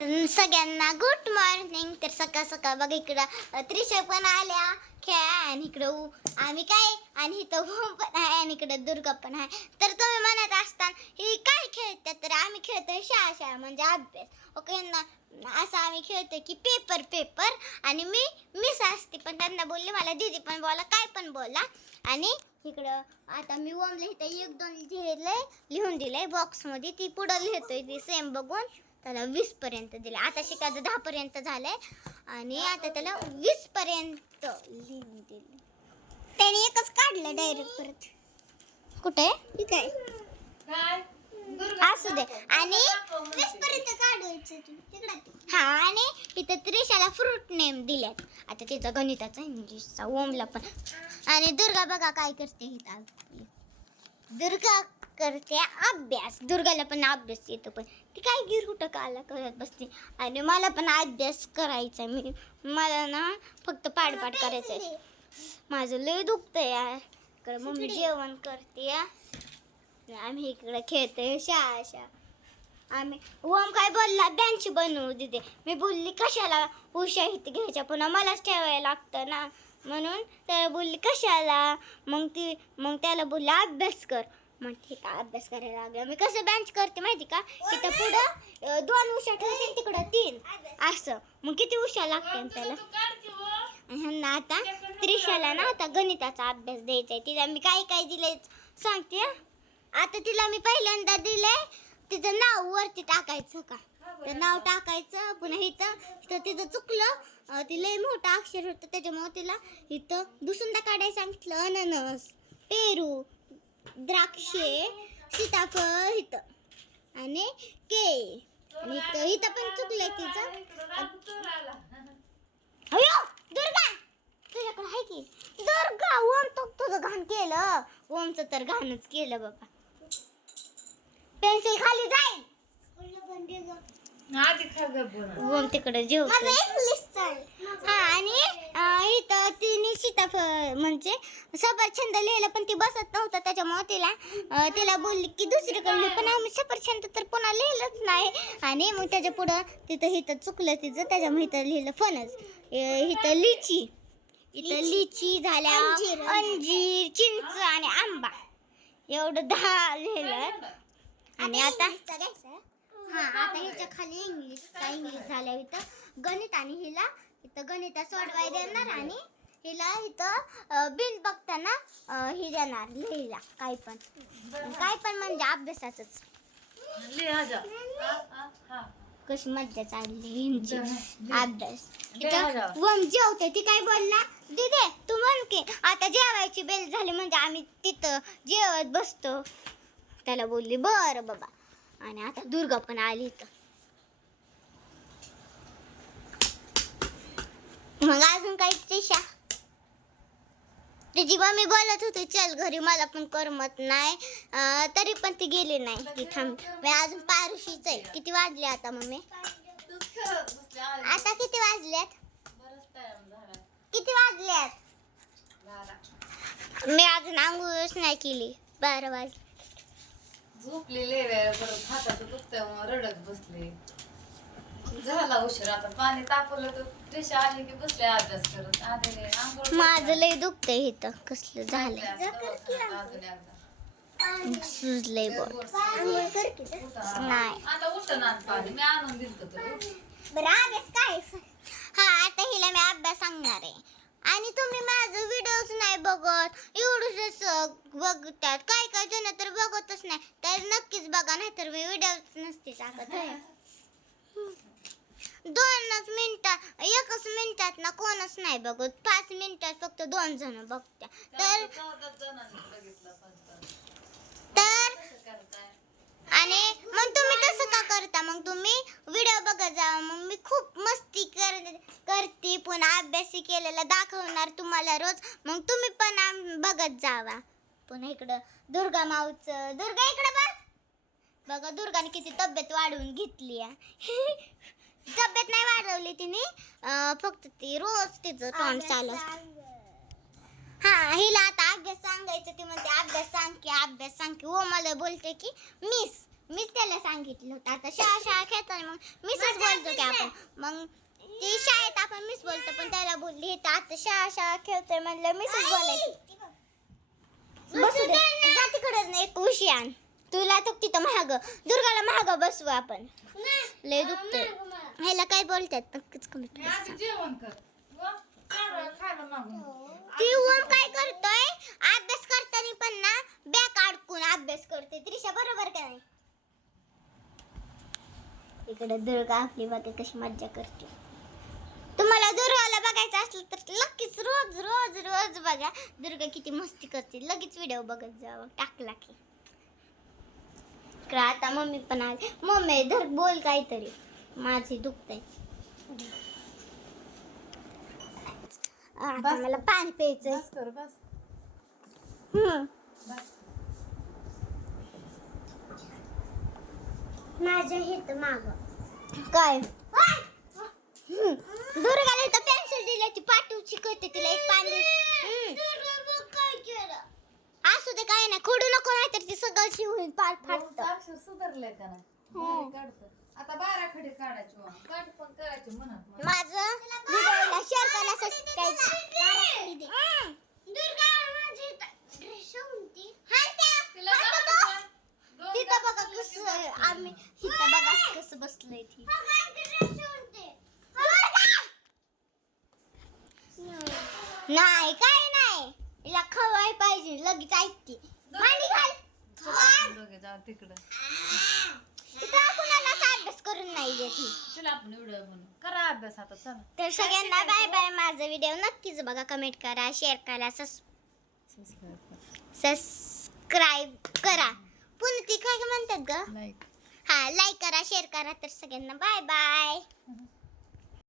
सगळ्यांना good morning. तर सकाळ सकाळ बघ इकडं त्रिशा पण आल्या खेळा आणि इकडं आम्ही काय आणि इथं ओम पण आहे आणि इकडं दुर्गा पण आहे. तर तुम्ही म्हणत असता ही काय खेळतात, तर आम्ही खेळतोय शाळा म्हणजे अभ्यास. ओके ना, असं आम्ही खेळतोय की पेपर पेपर आणि मी मिस असते, पण त्यांना बोलले मला दीदी पण बोला काय पण बोला. आणि इकडं आता मी ओमला इथं 1-2 लिहून दिलंय बॉक्समध्ये, ती पुढं लिहितोय ती सेम बघून. त्याला 20 पर्यंत दिले. आता शिकायचं 10 पर्यंत झालंय आणि आता त्याला 20 पर्यंत लिहून दिले. त्याने एकच काढलं डायरेक्ट परत. कुठे ठीक आहे असू दे. आणि 20 पर्यंत काढायचं. हा, आणि इथं त्रिशाला फ्रूट नेम दिल्यात. आता तिचा गणिताचा इंग्लिशचा ओमला पण. आणि दुर्गा बघा काय करते इथं. दुर्गा करते अभ्यास. दुर्गाला पण अभ्यास येतो, पण ती काय गिरकुटं काला करत बसते. आणि मला पण अभ्यास करायचा. मला ना फक्त पाठपाठ करायचंय. माझं लय दुखतंय यार. इकडे मम्मी जेवण करते, आम्ही इकडे खेळतोय शाळा. आम्ही ओम काय बोलला बेंच बनवू दिदे. मी बोलली कशाला, उषा इथे घ्यायच्या पुन्हा मलाच ठेवायला लागतं ना, म्हणून त्याला बोलली कशाला. मग त्याला बोलले अभ्यास कर. मग ठीक आहे अभ्यास करायला लागला. मी कसं बेंच करते माहिती का, तिथं पुढं 2 उषा ठेवते तिकडं 3 असं. मग किती उषा लागते त्याला. ह्यांना आता त्रिशाला ना आता गणिताचा अभ्यास द्यायचा आहे. तिला मी काय काय दिलंय सांगते. आता तिला मी पहिल्यांदा दिलंय तिचं नाव वरती टाकायचं का, तर नाव टाकायचं. पुन्हा इथं तिचं चुकलं, ती लय मोठं अक्षर होतं त्याच्यामुळे तिला इथं दुसुंदा काढायला सांगितलं. अननस, पेरू, द्राक्षे, सीताफळ इथं आणि केळी. आणि इथं पण चुकलंय तिचं. अयो दुर्गा, तुझ्याकडे आहे की दुर्गा. ओम तो तुझं घाण केलं. ओमचं तर घाणच केलं बाबा. पेन्सिल खाली जाईल. ओम तिकडे जेवतो. हा, आणि इथं तिने सीताफळ म्हणजे सफरचंद लिहिलं, पण ती बसत नव्हतं त्याच्यामुळे तिला बोलली की दुसरीकडे, पण आम्ही सफरचंद तर पुन्हा लिहिलंच नाही. आणि मग त्याच्या पुढं इथं चुकलं तिचं, त्याच्यामुळे इथं लिहिलं फणस. इथं लिची झाल्या, अंजीर, चिंच आणि आंबा. एवढं 10 लिहिलं. आणि आता आता ह्याच्या खाली इंग्लिश झाल्या. इथं गणित आणि हिला इथं गणित सोडवाय देणार आणि हिला इथं बिन बघताना ही देणार लिहिला काय पण म्हणजे अभ्यासाचंच. कशी मज्जा चालली अभ्यास. वम जेवते ती काय बोलला दिदे तू म्हण की आता जेवायची बेल झाली म्हणजे आम्ही तिथं जेवत बसतो. त्याला बोलली बरं बाबा. आणि आता दुर्गा पण आली इथं. मग अजून काही त्रिशा तिची मम्मी बोलत होती चल घरी, मला पण करमत नाही, तरी पण ती गेली नाही. ती थांब मी अजून पारुशीच आहे. किती वाजले आता मम्मी? आता किती वाजल्यात? किती वाजल्यात? मी अजून आंघोळच नाही केली. 12 वाजले. झोपलेले परत हाताचं दुखतं रडत बसले. झाला उशीर. आता पाणी तापवलं तर त्रिशा आली की बसले अभ्यास करत. माझं लय दुखतंय इथं. कसलं झालंय सुजलंय बोट. नाही आता उठ ना पाणी मी आणून दिलं तर. बरं अभ्यास काय. हा, आता हिला मी अभ्यास सांगणार आहे. आणि तुम्ही माझं व्हिडिओज नाही बघत, एवढंच बघतात. काय जण तर बघतच नाही. तर नक्कीच बघा, नाही तर मी व्हिडिओच नसते टाकत. 2 मिनिटात 1 मिनिटात ना कोणच नाही बघत. 5 मिनिटात फक्त 2 जण बघतात. आणि मग तुम्ही तसं का करता? मग तुम्ही व्हिडिओ बघत जावा. मग मी खूप मस्ती करते, पुन्हा अभ्यास केलेला दाखवणार तुम्हाला रोज. मग तुम्ही पण बघत जावा. पुन्हा इकडं दुर्गा माऊचं. दुर्गा इकडं बघा दुर्गाने किती तब्येत वाढवून घेतली आहे. तब्येत नाही वाढवली तिने, फक्त ती रोज तिचं तोंड चालू. हा, हिला आता अभ्यास सांगायचं. ती म्हणते अभ्यास सांग की. ओ मला बोलते की मिस. मीच त्याला सांगितलं होतं. आता शाळा खेळताना मग मीच बोलतो की आपण मग ती शाळेत आपण मीच बोलतो पण त्याला बोलली तर आता शाळा खेळतोय म्हणलं मीच बोलायचं. बसू दे जा तिकडं एक उशी आण तुला तो तिथं महाग दुर्गाला महाग बसवू आपण लय दुखतंय. ह्याला काय बोलतात नक्कीच कमेंट आधी जेवण कर व खायला मागून ती ओम काय करतोय अभ्यास करताना पण ना बॅग अडकून अभ्यास करते. त्रिशा बरोबर का नाही. इकडे दुर्गा आपली बघा कशी मज्जा करते. तुम्हाला दुर्गाला बघायचं असलं तर नक्कीच रोज रोज रोज बघा दुर्गा किती मस्ती करते. लगेच व्हिडिओ बघत जावं टाकला की. इकडे आता मम्मी पण आली. मम्मी धर बोल काहीतरी माझी दुखतंय. आता मला पाणी प्यायचंय. बस कर बस बस माझ्या हित माग काय दुर्गाला इथं पेन्सिल दिली ती पाठवची करते तिला एक पाणी असू दे काय नाही खोडू नको नाही तर ती सगळं शिवून पाठ फाटत. अक्षर सुधारलंय का नाही भारी काढतं. आता 12 खडे काढायचे वा. काढ पण करायचे म्हणत माझं व्हिडिओला शेअर करा सबस्क्राइब तिथं बघा कसं आम्ही इथं बघा कसं बसलंय ती. नाही काय नाही हिला खवाय पाहिजे लगेच ऐकते. पाणी घाल दोघे जाऊ तिकडं इथं कुणालाच अभ्यास करून नाही देत ही. चला आपण व्हिडिओ बनवू करा अभ्यास आता चला. तर सगळ्यांना बाय बाय. माझा व्हिडिओ नक्कीच बघा कमेंट करा शेअर करा सबस्क्राईब करा. पुन्हा ती काय म्हणतात ग लाईक हा लाईक करा शेअर करा. तर सगळ्यांना बाय बाय.